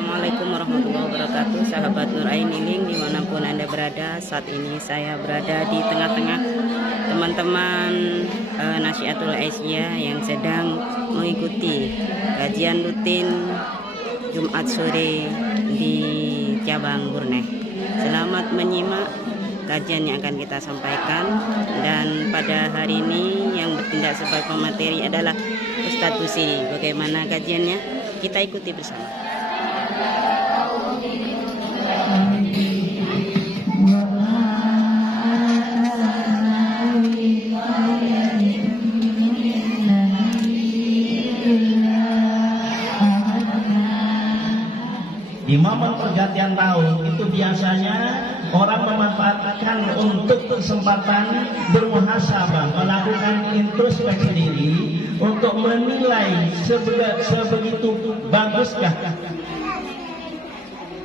Assalamualaikum warahmatullahi wabarakatuh. Sahabat Nur Ainiling dimanapun Anda berada, saat ini saya berada di tengah-tengah teman-teman Nasyiatul Aisyah yang sedang mengikuti kajian rutin Jumat sore di cabang Burneh. Selamat menyimak kajian yang akan kita sampaikan, dan pada hari ini yang bertindak sebagai pemateri adalah Ustadz Busiri. Bagaimana kajiannya? Kita ikuti bersama. Di momen pergantian tahun itu biasanya orang memanfaatkan untuk kesempatan bermuhasabah, melakukan introspeksi diri untuk menilai sebegitu baguskah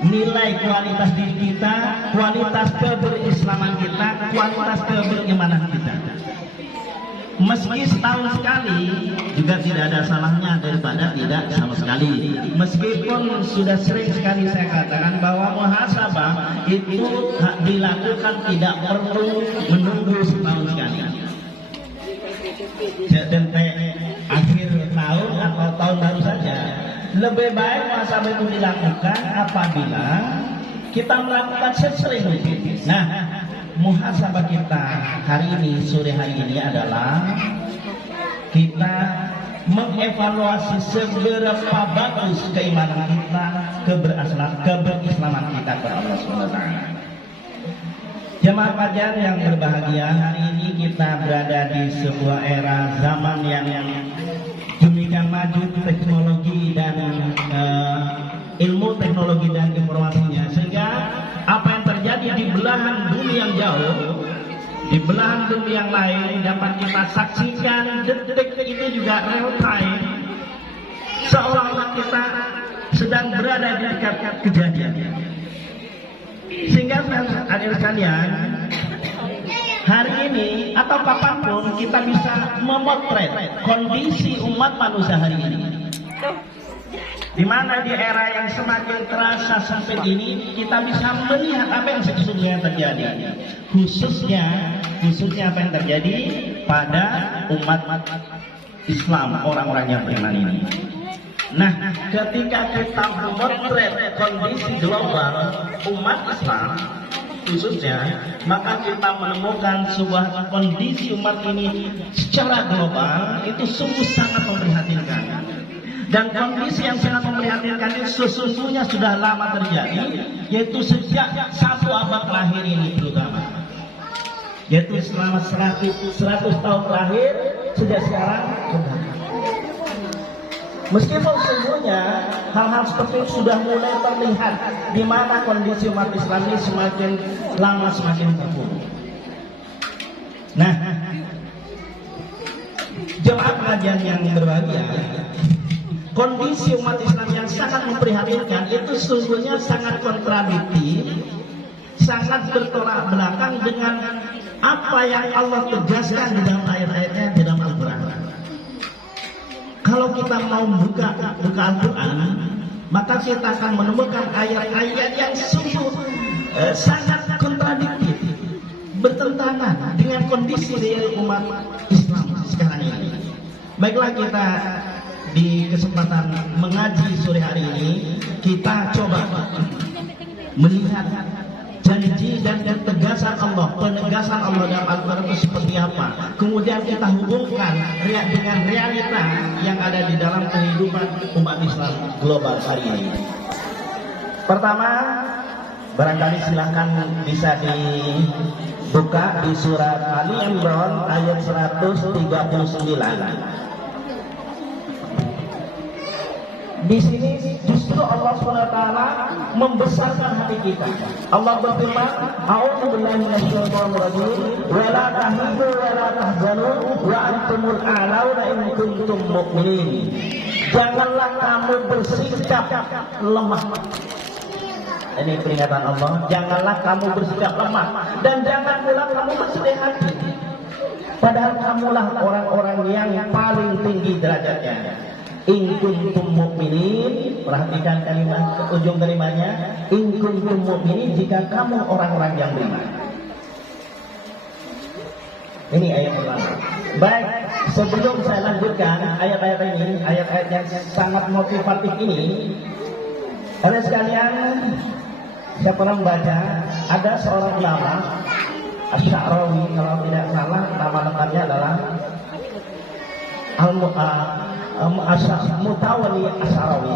nilai kualitas diri kita, kualitas keberislaman kita, kualitas keberimanan kita. Meski setahun sekali juga tidak ada salahnya daripada tidak sama sekali. Meskipun sudah sering sekali saya katakan bahwa muhasabah itu dilakukan tidak perlu menunggu setahun sekali. Dan akhir tahun atau tahun baru saja. Lebih baik muhasabah itu dilakukan apabila kita melakukan sesering mungkin. Nah, muhasabah kita hari ini, sore hari ini adalah kita mengevaluasi seberapa bagus keimanan kita, keberislaman kita kepada Allah SWT. Jemaah kajian yang berbahagia, hari ini kita berada di sebuah era zaman yang demikian maju teknologi dan ilmu teknologi dan informasinya, sehingga apa yang terjadi di belahan bumi yang jauh, di belahan bumi yang lain dapat kita saksikan detik itu juga real time, seolah-olah kita sedang berada di dekat kejadian. Sehingga adik sekalian, hari ini atau kapanpun kita bisa memotret kondisi umat manusia hari ini. Di mana di era yang semakin terasa sempit ini kita bisa melihat apa yang sesungguhnya terjadi, khususnya apa yang terjadi pada umat Islam, orang-orang yang beriman ini. Nah, ketika kita memotret kondisi global umat Islam khususnya, maka kita menemukan sebuah kondisi umat ini secara global itu sungguh sangat memprihatinkan. Dan kondisi yang sangat memprihatinkan ini sesungguhnya sudah lama terjadi, yaitu sejak satu abad terakhir ini terutama, yaitu selama 100 tahun terakhir sejak sekarang. Meskipun sesungguhnya hal-hal seperti itu sudah mulai terlihat, di mana kondisi umat Islam ini semakin lama semakin terpuruk. Nah, jemaah pengajian yang berbahagia, kondisi umat Islam yang sangat memprihatinkan itu sesungguhnya sangat kontradiktif, sangat bertolak belakang dengan apa yang Allah tegaskan di dalam ayat-ayatnya di dalam Al-Quran. Kalau kita mau buka Al-Quran, maka kita akan menemukan ayat-ayat yang sungguh sangat kontradiktif, bertentangan dengan kondisi dari umat Islam sekarang ini. Baiklah, kita di kesempatan mengaji sore hari ini kita coba melihat janji dan tegasan Allah, penegasan Allah dalam Al-Quran itu seperti apa. Kemudian kita hubungkan dengan realita yang ada di dalam kehidupan umat Islam global hari ini. Pertama, barangkali silahkan bisa dibuka di surat Ali Imran ayat 139. Di sini justru Allah SWT membesarkan hati kita. Allah berfirman, "A'udzubillahi minasyaitonir rajim, wa la tahinu wa la tahzanu wa antumul a'launa in kuntum mu'minin." Janganlah kamu bersikap lemah. Ini peringatan Allah. Janganlah kamu bersikap lemah dan jangan pula kamu bersedih hati. Padahal kamulah orang-orang yang paling tinggi derajatnya. in kuntum mu'minin. Perhatikan kalimat ujung kalimatnya, in kuntum mu'minin, jika kamu orang-orang yang beriman. Ini ayat pertama. Baik, sebelum saya lanjutkan ayat-ayat ini, ayat-ayat yang sangat motivatif ini, oleh sekalian, saya pernah membaca ada seorang ulama Asy-Sya'rawi, kalau tidak salah nama lengkapnya adalah Mutawalli Asy-Sya'rawi.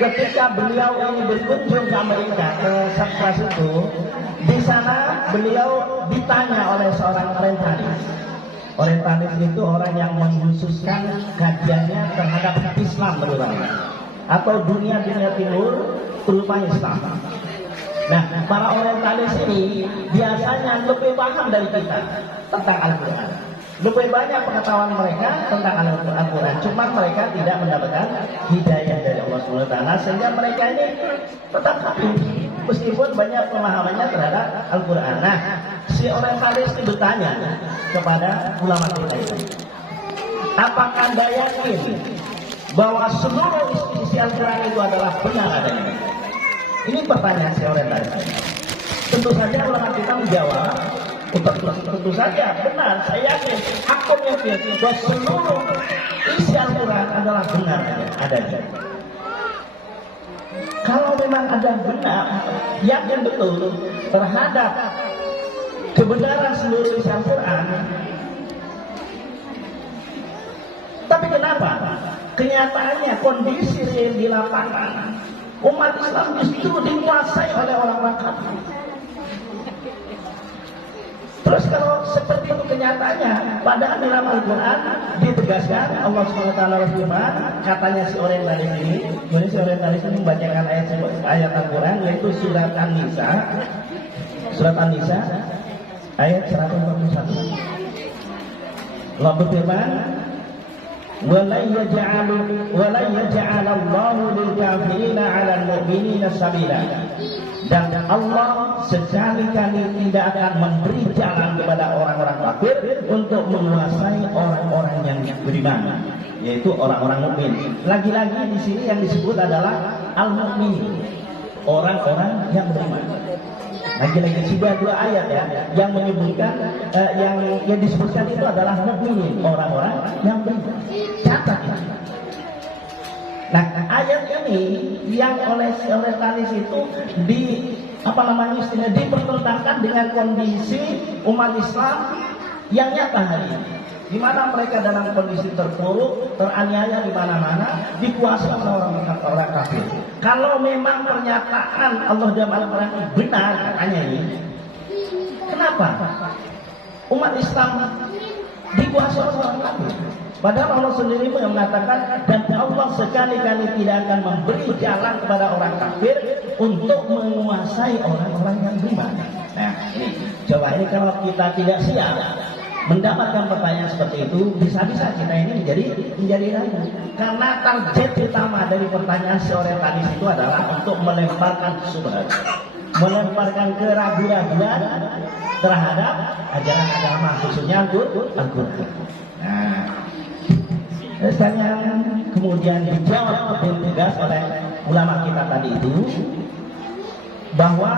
Ketika beliau ini berkunjung ke Amerika, ke Texas itu, di sana beliau ditanya oleh seorang orientalis. Orientalis itu orang yang mengkhususkan kajiannya terhadap Islam terutama, atau dunia timur terutama Islam. Nah, para orientalis ini biasanya lebih paham dari kita tentang Al-Quran. Lebih banyak pengetahuan mereka tentang Al-Quran, cuma mereka tidak mendapatkan hidayah dari Allah SWT, sehingga mereka ini tetap kafir meskipun banyak pemahamannya terhadap Al-Quran. Nah, si orientalis ini bertanya kepada ulama kita ini, apakah Anda yakin bahwa seluruh isi Al-Quran itu adalah benar adanya? Ini pertanyaan si orientalis. Tentu saja ulama kita menjawab, tentu saja benar, saya yakin, aku yakin bahwa seluruh isi Al-Quran adalah benar adanya. Kalau memang ada benar, yakin betul terhadap kebenaran seluruh isi Al-Quran, tapi kenapa kenyataannya kondisi real di lapangan umat Islam justru dikuasai oleh orang-orang kafir? Terus kalau seperti itu kenyataannya, padahal dalam Al-Quran ditegaskan Allah SWT berfirman, katanya si orientalis ini, jadi si orientalis ini membacakan ayat Al-Quran, yaitu surat An-Nisa, ayat 141. Allah berfirman, وَلَنْ يَجْعَلَ اللَّهُ لِلْكَافِرِينَ عَلَى الْمُؤْمِنِينَ سَبِيلًا. Dan Allah sekali-kali tidak akan memberi jalan kepada orang-orang kafir untuk menguasai orang-orang yang beriman, yaitu orang-orang mukmin. Lagi-lagi di sini yang disebut adalah al-mukmin, orang-orang yang beriman. Lagi-lagi sudah dua ayat ya yang menyebutkan yang disebutkan itu adalah mukmin, orang-orang yang beriman. Catat ini. Nah, ayat ini yang oleh orientalis itu dipertentangkan dengan kondisi umat Islam yang nyata hari ini, di mana mereka dalam kondisi terpuruk, teraniaya di mana-mana, dikuasai oleh orang kafir. Kalau memang pernyataan Allah dalam Al-Quran benar, katanya ini, kenapa umat Islam dikuasai oleh orang kafir? Padahal Allah sendiri pun yang mengatakan, dan Allah sekali-kali tidak akan memberi jalan kepada orang kafir untuk menguasai orang-orang yang beriman. Nah, ini coba ini kalau kita tidak siap mendapatkan pertanyaan seperti itu, bisa-bisa kita ini menjadi ragu. Karena target utama dari pertanyaan si orientalis itu adalah untuk melemparkan subhat, melemparkan keraguan-raguan terhadap ajaran agama, khususnya Al-Quran. Nah, misalnya kemudian dijawab dengan tegas oleh ulama kita tadi itu, bahwa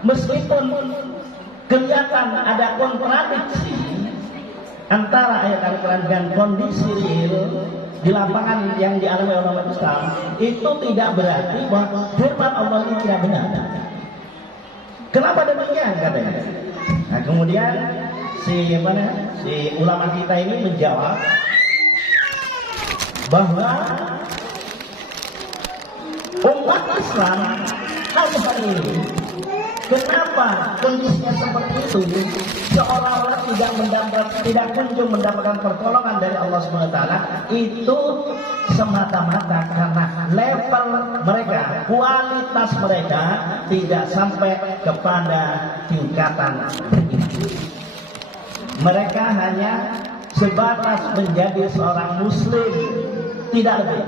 meskipun kelihatan ada kontradiksi antara ayat Al-Quran dan kondisi real di lapangan yang dialami oleh umat Islam, itu tidak berarti bahwa firman Allah ini tidak benar. Kenapa demikian katanya? Nah, kemudian si ulama kita ini menjawab bahwa umat Islam hari ini, kenapa kondisinya seperti itu, seolah-olah tidak kunjung mendapatkan pertolongan dari Allah SWT, itu semata-mata karena level mereka, kualitas mereka tidak sampai kepada tingkatan beriman. Mereka hanya sebatas menjadi seorang muslim, tidak lebih.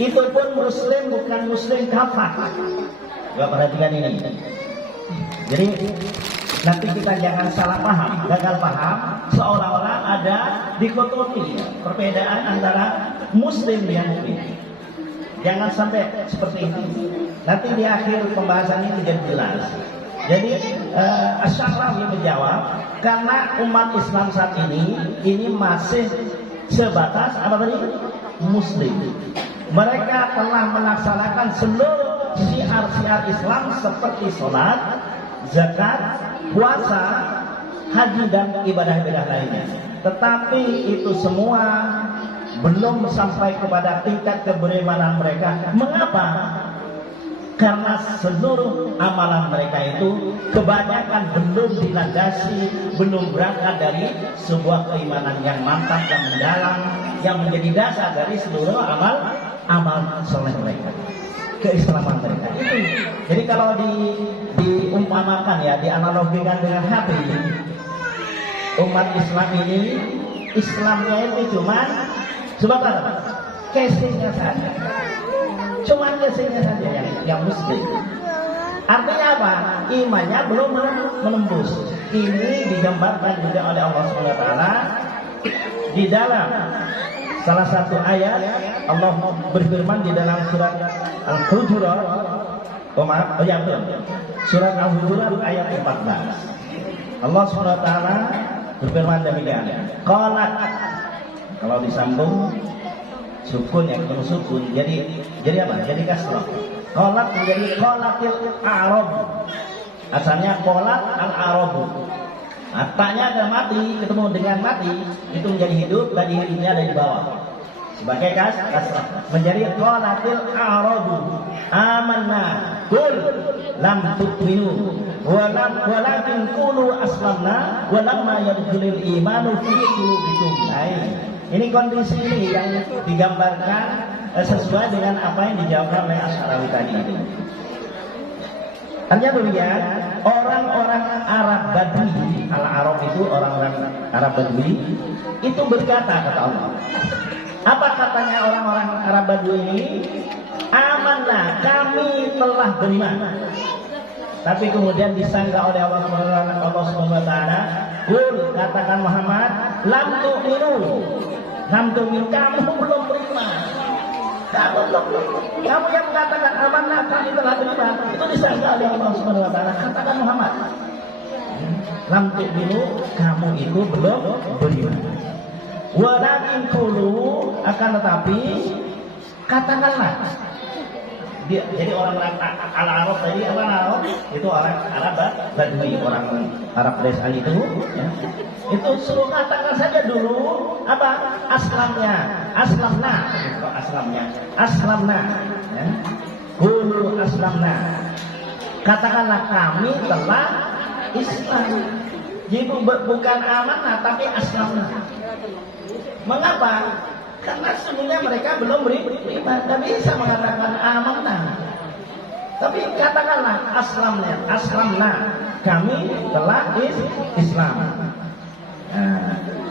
Itu pun muslim bukan muslim kafir. Gak perhatikan ini. Jadi Nanti kita jangan salah paham, gagal paham, seolah-olah ada dikotomi, perbedaan antara muslim dan mukmin. Jangan sampai seperti ini. Nanti di akhir pembahasan ini menjadi jelas. Jadi Asy-Sya'rawi menjawab, karena umat Islam saat ini masih sebatas apa tadi? Muslim. Mereka telah melaksanakan seluruh syiar-syiar Islam seperti sholat, zakat, puasa, haji dan ibadah-ibadah lainnya. Tetapi itu semua belum sampai kepada tingkat keberimanan mereka. Mengapa? Karena seluruh amalan mereka itu kebanyakan belum dilandasi, belum berangkat dari sebuah keimanan yang mantap dan mendalam, yang menjadi dasar dari seluruh amal soleh mereka, keislaman mereka. Itu. Jadi kalau diumpamakan ya, dianalogikan dengan hati, umat Islam ini, Islamnya itu cuma casingnya saja. Cuma casingnya saja yang muslim. Artinya apa? Imannya belum menembus. Ini digambarkan juga oleh Allah SWT di dalam salah satu ayat. Allah berfirman di dalam surat Al-Hujurat. Surat Al-Hujurat ayat 14. Allah SWT berfirman demikian. Qalat, kalau disambung sukun ya, kalau sukun jadi apa? Jadi kasrah. Qalat menjadi qalatil a'rab. Asalnya qalat al-a'rab. Matanya ada mati, ketemu dengan mati, itu menjadi hidup, tadi hidupnya ada di bawah. Sebagai kasrah menjadi qalatil a'rab. Amanna qul lam tu'minu walakin qulu aslamna walamma yadkhulul imanu fi qulubikum. Ini kondisi ini yang digambarkan sesuai dengan apa yang dijawabkan oleh Asy-Sya'rawi tadi itu. Artinya demikian, orang-orang Arab Badui, Al-Arab itu orang-orang Arab Badui itu berkata, kata Allah. Apa katanya orang-orang Arab Badui ini? Amanah, kami telah beriman. Tapi kemudian disangka oleh Allah Subhanahu wa taala, "Qul," katakan Muhammad, "lam tu'minu." Lam tu'minu, kamu belum beriman. Kamu yang mengatakan amanah, kami telah beriman, itu disangka oleh Allah Subhanahu wa taala. Katakan Muhammad, lam tu'minu, kamu itu belum beriman. Walakin qulu, akan tetapi katakanlah. Jadi orang Arab tadi apa Arab? Itu orang Arab Badui, orang Arab Desan itu ya. Itu suruh katakan saja dulu apa? Aslamna ya. Qulu aslamna. Katakanlah kami telah Islam. Jadi bukan amanah tapi aslamna. Mengapa? Karena sebenarnya mereka belum beriman, tidak bisa mengatakan amanah. Tapi katakanlah aslamna, kami telah Islam.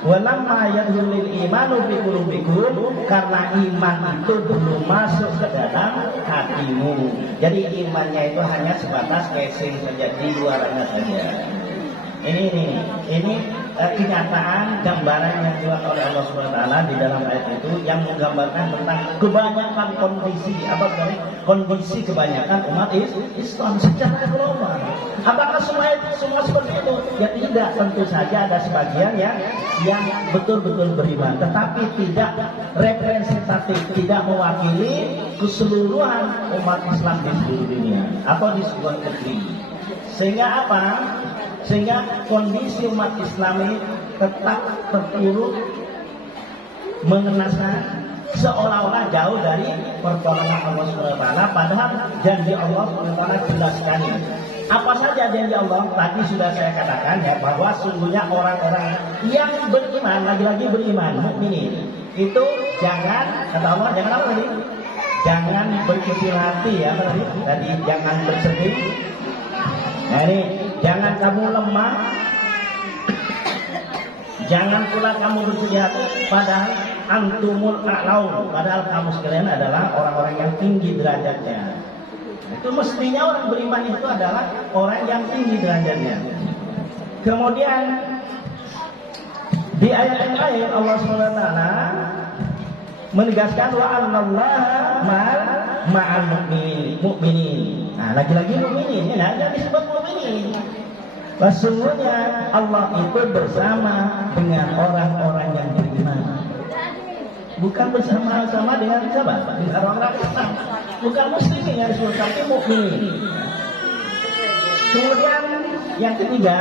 Walamma yadkhulul imanu fi qulubikum, karena iman itu belum masuk ke dalam hatimu. Jadi imannya itu hanya sebatas casing saja, di luarnya saja. Ini kenyataan gambaran yang dibuat oleh Allah Subhanahu wa taala di dalam ayat itu yang menggambarkan tentang kebanyakan kondisi kebanyakan umat Islam secara global. Apakah semua seperti itu? Ya tidak, tentu saja ada sebagian yang betul-betul beriman, tetapi tidak representatif, tidak mewakili keseluruhan umat Islam di seluruh dunia atau di sebuah negeri. Sehingga apa? Sehingga kondisi umat Islam ini tetap terpuruk, mengenaskan, seolah-olah jauh dari pertolongan Allah SWT. Padahal janji Allah SWT jelas sekali. Apa saja janji Allah? Tadi sudah saya katakan ya, bahwa sungguhnya orang-orang yang beriman, lagi-lagi beriman, mukminin, itu jangan, kata Allah, jangan apa tadi? Jangan berkecil hati ya, tadi jangan bersedih. Nah ini, jangan kamu lemah, jangan pula kamu bersedih hati, padahal antumul a'laun, padahal kamu sekalian adalah orang-orang yang tinggi derajatnya. Itu mestinya orang beriman itu adalah orang yang tinggi derajatnya. Kemudian di ayat yang lain Allah SWT menegaskan wa anallaha ma'al mu'minin. Nah, lagi-lagi mu'minin, ya, ada disebut mu'minin. Sesungguhnya Allah itu bersama dengan orang-orang yang beriman. Bukan bersama-sama dengan siapa? Dengan orang-orang Islam. Bukan muslimin yang disebut, tapi mukminin. Kemudian yang ketiga,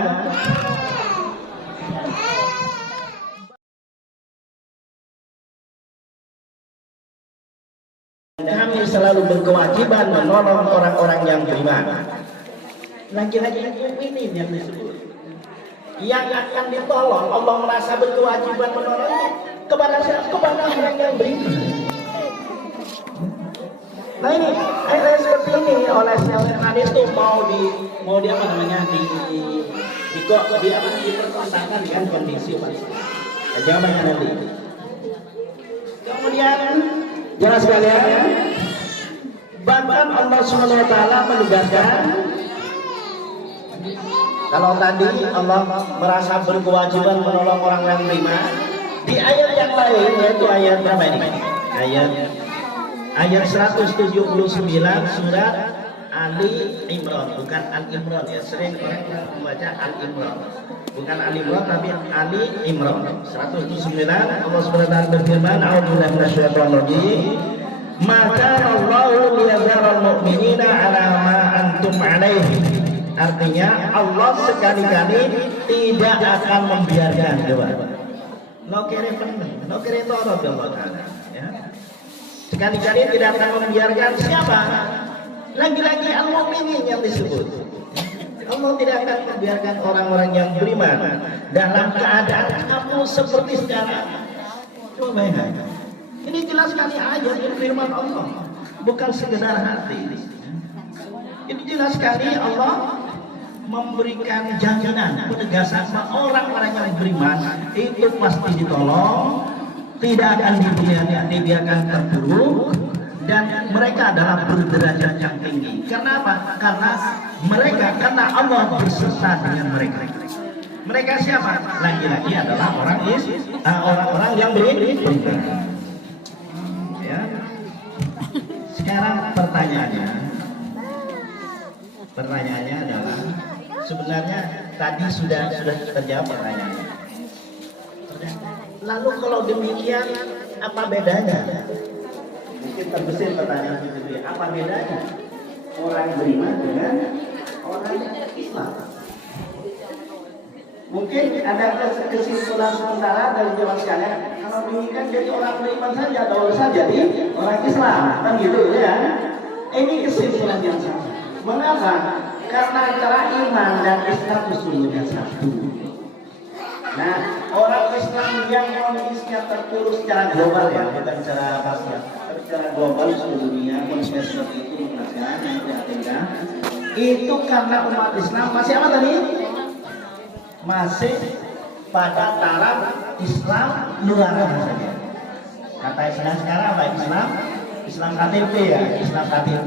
kami selalu berkewajiban menolong orang-orang yang beriman. Lagi-lagi mukminin yang disebut. Yang akan ditolong, Allah merasa berkewajiban menolong kepada siapa? Kepada orang yang beriman. Nah ini ayat seperti ini oleh setan itu mau di apa namanya diperkosakan dengan kondisi jawabannya nanti. Kemudian jelas sekalian, bahkan Allah SWT menegaskan kalau tadi Allah merasa berkewajiban menolong orang yang beriman, di ayat yang lain yaitu ayat berapa ini? Ayat 179 surat Ali Imran, bukan Al Imran ya. Sering orang membaca Al Imran. Bukan Al Imran tapi Ali Imran. 179 Allah SWT berfirman, A'udzubillahi minasyaitonir rajim. Maka Allahu liyadharal mu'minina 'ala ma antum 'alaihi. Artinya Allah sekali-kali tidak akan membiarkan no kere toro ya. Sekali-kali tidak akan membiarkan siapa? Lagi-lagi al-mu'minin yang disebut. Allah tidak akan membiarkan orang-orang yang beriman dalam keadaan kamu seperti sekarang. Coba ya. Ini jelas sekali ayat firman Allah, bukan sekedar hati. Ini jelas sekali Allah memberikan jaminan, penegasan bahwa orang-orang yang beriman itu pasti ditolong, tidak akan dibiarkan terpuruk, dan mereka adalah berderajat yang tinggi. Kenapa? Karena Allah berserta dengan mereka. Mereka siapa? Lagi-lagi adalah orang-orang yang beriman. Ya. Sekarang pertanyaannya adalah, sebenarnya tadi sudah terjawab pertanyaannya. Lalu kalau demikian apa bedanya? Mungkin terbesit pertanyaan itu. Apa bedanya orang beriman dengan orang Islam? Mungkin ada kesimpulan sementara dari jawab sekalian. Kalau demikian jadi orang beriman saja, tidak usah jadi orang Islam, kan gitu ya? Ini kesimpulan yang sama. Mengapa? Karena antara iman dan Islam sesungguhnya satu. Nah, orang Islam yang kondisinya terpuruk secara global ya, bukan secara parsial, tapi secara global seluruh dunia kondisinya seperti itu menjelaskan itu karena umat Islam masih apa tadi? Masih pada taraf Islam luar saja. Kata Islam sekarang apa? Islam KTP ya, Islam KTP,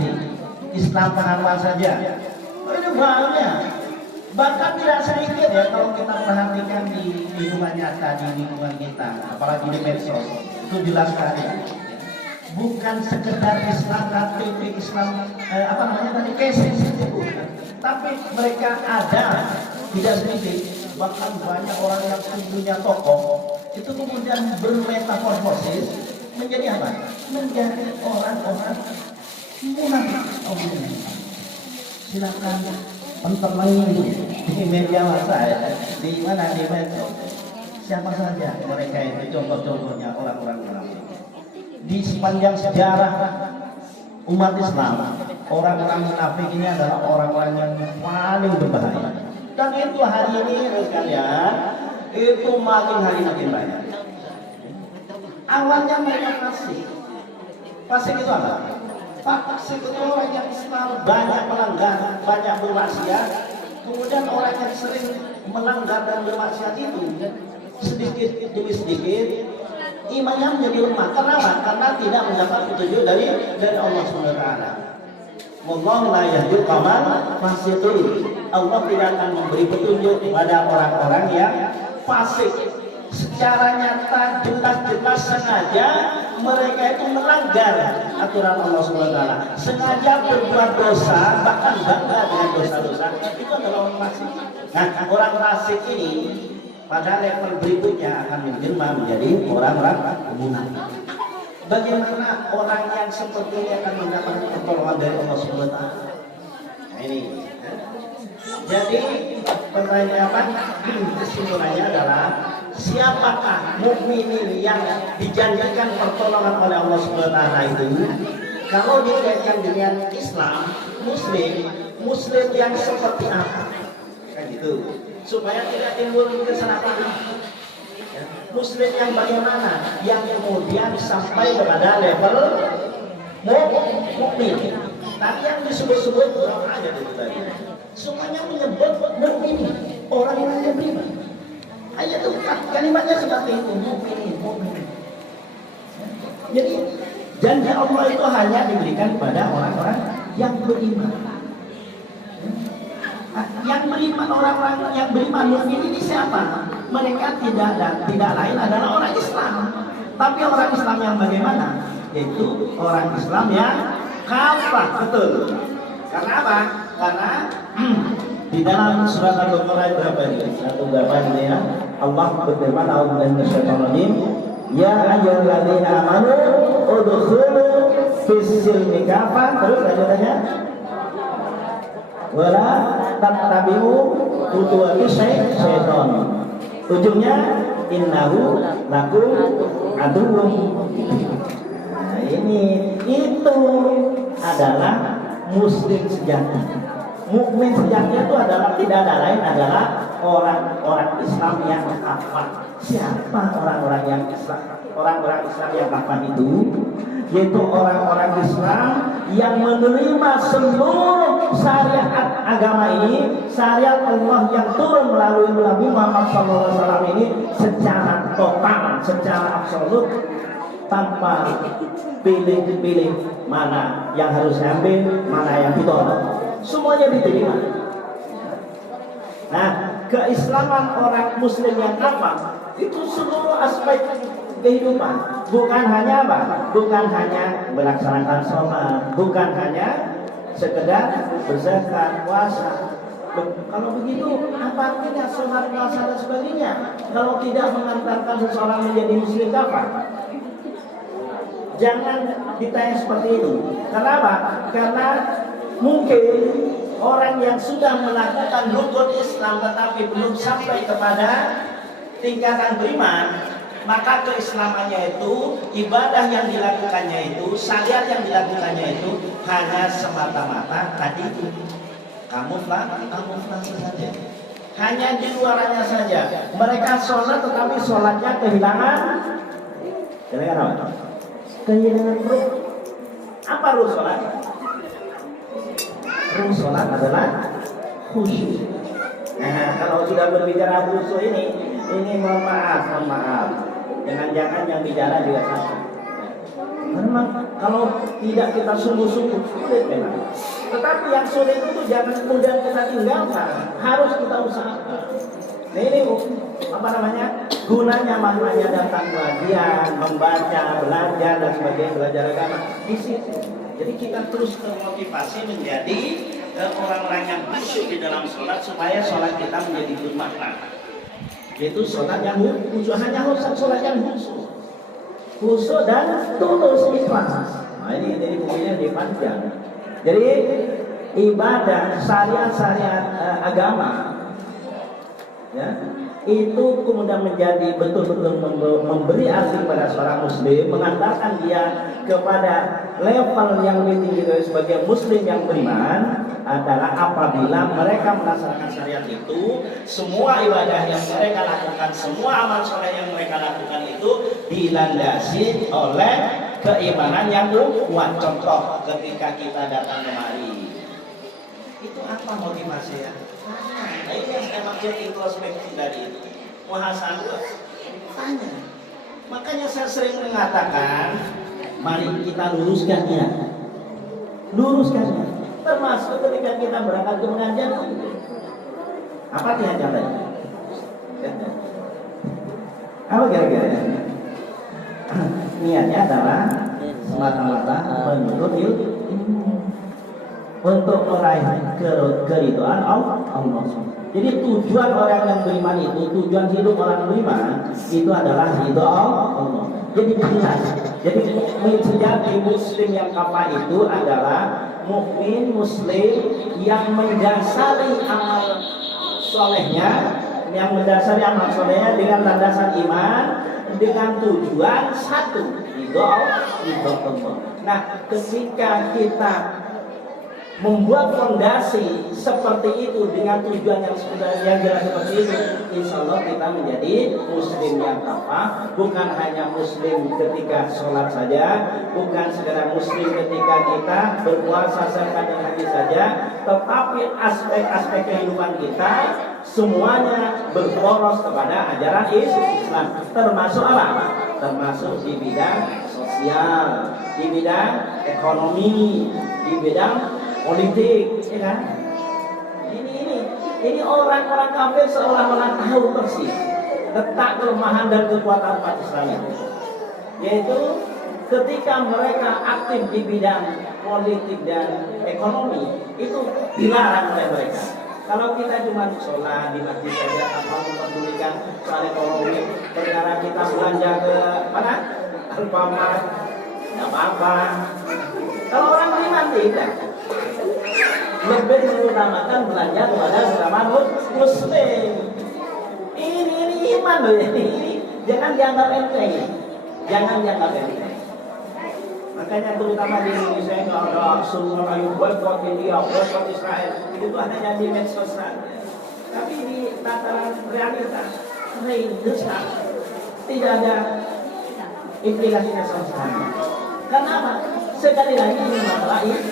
Islam pengakuan saja. Oh, ini banyak. Bahkan tidak sedikit ya kalau kita perhatikan di lingkungan nyata, di lingkungan kita, apalagi di medsos, itu jelas sekali. Bukan sekedar Islam KTP, Islam kesis itu, tapi mereka ada tidak sedikit, bahkan banyak orang yang punya tokoh itu kemudian bermetamorfosis menjadi apa? Menjadi orang-orang munafik. Silakan mentelangi di media massa ya, di mana di medsos, siapa saja mereka itu contoh-contohnya orang-orang munafik. Di sepanjang sejarah umat Islam, orang-orang munafik ini adalah orang-orang yang paling berbahaya. Dan itu hari ini sekalian, itu makin hari makin banyak. Awalnya mereka fasik itu apa? Fasik itu orang yang Islam banyak melanggar, banyak bermaksiat. Kemudian orang yang sering melanggar dan bermaksiat itu sedikit demi sedikit imannya menjadi lemah. Kenapa? Karena tidak mendapat petunjuk dari Allah SWT. Wallahu la yahdil qaumal fasiqin. Allah tidak akan memberi petunjuk kepada orang-orang yang fasik. Secara nyata jelas-jelas sengaja mereka itu melanggar aturan Allah Subhanahu wa taala. Sengaja berbuat dosa, bahkan bangga dengan dosa-dosa. Itu adalah orang fasik. Nah, orang fasik ini pada level berikutnya akan menjelma menjadi orang-orang munafik. Bagaimana orang yang seperti ini akan mendapatkan pertolongan dari Allah Subhanahu wa taala? Nah, ini. Jadi pertanyaan kesimpulannya adalah siapakah mukminin yang dijanjikan pertolongan oleh Allah Subhanahu wa taala itu? Kalau dikaitkan dengan Islam, muslim yang seperti apa? Kan gitu. Supaya tidak timbul kesalahpahaman. Muslim yang bagaimana? Yang kemudian sampai kepada level mukmin. Tadi yang disebut-sebut berapa aja itu tadi? Semuanya menyebut mukmin, orang yang beriman. Ayat itu kalimatnya seperti itu, mukmin. Jadi janji Allah itu hanya diberikan kepada orang-orang yang beriman. Yang beriman, orang-orang yang beriman mukmin ini siapa? Mereka tidak lain adalah orang Islam. Tapi orang Islam yang bagaimana? Yaitu orang Islam yang kafir, betul. Karena apa? Karena di dalam surat Al-Baqarah berapa ini? Satu berapa ini ya? Allah berfirman, "A'udzubillahi minasyaitonir rajim. Ya ayyuhalladzina amanu udkhulu fis-silmi kafah." Terus lanjutannya, "Wala tattabi'u khutuwati syaitan." Ujungnya, "Innahu lakum aduwwun." Nah, itu adalah muslim sejati. Mukmin sejati itu adalah tidak ada lain adalah orang-orang Islam yang kafir. Siapa orang-orang yang Islam? Orang-orang Islam yang kafir itu yaitu orang-orang Islam yang menerima seluruh syariat agama ini, syariat Allah yang turun melalui Nabi Muhammad SAW ini secara total, secara absolut, tanpa pilih-pilih mana yang harus diambil, mana yang ditolak. Semuanya diterima. Nah, keislaman orang muslim yang kafir itu seluruh aspek kehidupan, bukan hanya apa? Bukan hanya melaksanakan sholat, bukan hanya sekedar berzakat, puasa. Kalau begitu, apa artinya sholat, puasa dan sebagainya? Kalau tidak mengantarkan seseorang menjadi muslim kafir. Jangan ditanya seperti itu. Kenapa? Karena mungkin orang yang sudah melakukan rukun Islam tetapi belum sampai kepada tingkatan beriman, maka keislamannya itu, ibadah yang dilakukannya itu, syariat yang dilakukannya itu hanya semata-mata tadi itu kamuflase saja. Hanya di luarannya saja. Mereka sholat tetapi sholatnya kehilangan apa? Kehilangan ruh. Apa ruh sholat? Ruh sholat adalah khusyuk. Nah, kalau sudah berbicara khusyuk ini mohon maaf. Jangan-jangan yang bicara juga sama. Memang kalau tidak kita sungguh-sungguh sulit memang. Tetapi yang sulit itu jangan kemudian kita tinggalkan, harus kita usahakan. Nah, ini apa namanya? Gunanya maknanya datang kajian, membaca, belajar dan sebagainya, belajar agama di situ. Jadi kita terus termotivasi menjadi orang-orang yang khusyuk di dalam sholat supaya sholat kita menjadi bermakna. Yaitu sholat yang khusyuk, hanya sholat yang khusyuk dan tulus ikhlas. Nah, ini bukunya dipanjang. Jadi ibadah syariat agama ya, itu kemudian menjadi betul-betul memberi arti kepada seorang muslim, mengantarkan dia kepada level yang lebih tinggi sebagai muslim yang beriman adalah apabila mereka melaksanakan syariat itu, semua ibadah yang mereka lakukan, semua amal soleh yang mereka lakukan itu dilandasi oleh keimanan yang kuat. Contoh ketika kita datang kemari, itu apa motivasinya? Nah, ini yang saya maksud introspeksi tadi itu. Muhasabah. Tanya. Makanya saya sering mengatakan, mari kita luruskan ya. Luruskan ya. Termasuk ketika kita berangkat ke pengajian itu. Apa niatnya tadi? Apa kira-kira? Niatnya adalah semata-mata menuntut ilmu untuk meraih keridhaan Allah. Jadi tujuan orang yang beriman itu, tujuan hidup orang beriman itu adalah ridha Allah. Jadi jelas. Jadi menjadi muslim yang kafah itu adalah mukmin muslim yang mendasari amal solehnya, dengan landasan iman, dengan tujuan satu, ridha Allah. Nah, ketika kita membuat fondasi seperti itu dengan tujuan yang sebenarnya jelas seperti itu, insya Allah kita menjadi muslim yang kafah. Bukan hanya muslim ketika sholat saja, bukan sekedar muslim ketika kita berpuasa sepanjang hari saja, tetapi aspek-aspek kehidupan kita semuanya berporos kepada ajaran Islam. Termasuk apa? Termasuk di bidang sosial, di bidang ekonomi, di bidang politik, ya kan? Ini orang-orang kafir seolah-olah tahu persis letak kelemahan dan kekuatan umat Islam itu. Yaitu ketika mereka aktif di bidang politik dan ekonomi, itu dilarang oleh mereka. Kalau kita cuma sholat di masjid saja tanpa mempedulikan soal ekonomi, perkara kita belanja ke mana? Alfamart, tidak apa-apa. Kalau orang beriman tidak, lebih mengutamakan belanja kepada sesama muslim. Ini iman loh ya. Ini jangan dianggap enteng. Jangan dianggap enteng. Makanya terutama di Indonesia nggak ada semua ayo boykot India, boykot Israel. Itu hanya di medsos saja. Tapi di tataran realitas, Indonesia tidak ada implikasinya sama sekali. Kenapa? Sekali lagi ini masalah iman.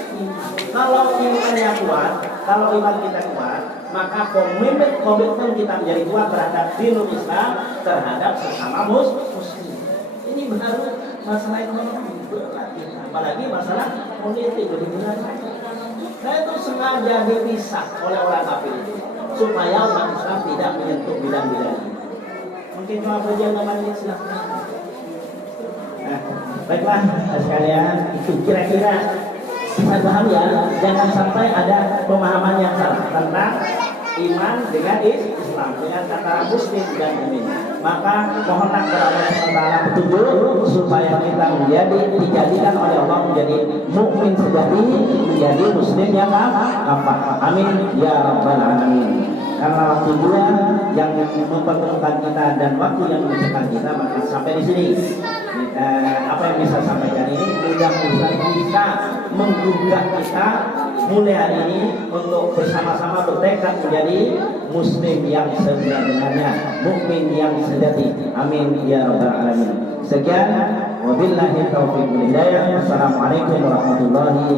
Kalau imannya kuat, kalau iman kita kuat, maka komitmen kita menjadi kuat terhadap dinul Islam, terhadap sesama muslim. Ini baru masalah ekonomi, apalagi masalah politik lebih berat. Nah itu sengaja dipisah oleh orang kafir itu supaya umat Islam tidak menyentuh bidang-bidang ini. Mungkin cuma bagian namanya silahkan. Nah, baiklah sekalian, itu kira-kira saya paham ya. Jangan sampai ada pemahaman yang salah tentang iman dengan Islam, dengan antara muslim dan mukmin. Maka mohonlah kepada Allah SWT petunjuk supaya kita dijadikan oleh Allah menjadi mukmin sejati, menjadi muslim yang kafah. Amin ya rabbal alamin. Karena waktu dua yang mempertemukan kita dan waktu yang memisahkan kita, maka sampai di sini. Apa yang bisa sampaikan ini mudah-mudahan bisa menggugah kita mulai hari ini untuk bersama-sama bertekad menjadi muslim yang sebenarnya, mukmin yang sejati. Amin ya rabbal alamin. Sekian, wabillahi taufiq wal hidayah. Assalamualaikum warahmatullahi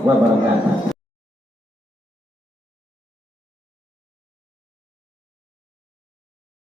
wabarakatuh.